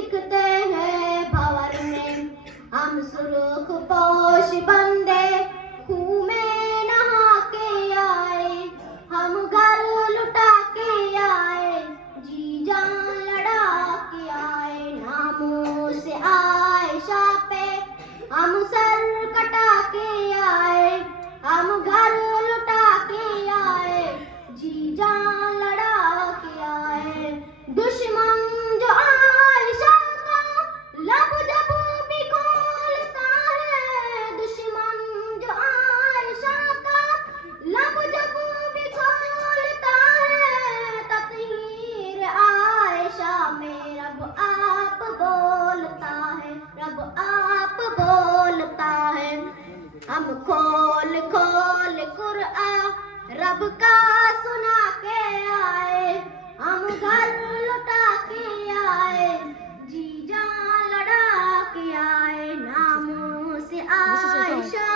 दिखते हैं भंवर में। हम सुर्ख पोश बंदे खूह में नहा के आए, हम घर लुटा के आए, जी जान लड़ा के आए। नामों से आयशा पे हम सर कटा के आए, हम घर लुटा के आए, जी जान लड़ा के आए। दुश्मन जो आयशा का लब जब भी खोलता है, दुश्मन जो आयशा का लब जब भी खोलता है, तत्हीर आयशा में रब आप बोलता है, रब आप बोलता है। हम खोल खोल कुरआन रब का सुना के आए, हम घर लुटा के आए, जी जान लड़ा के आए। नामों से आयशा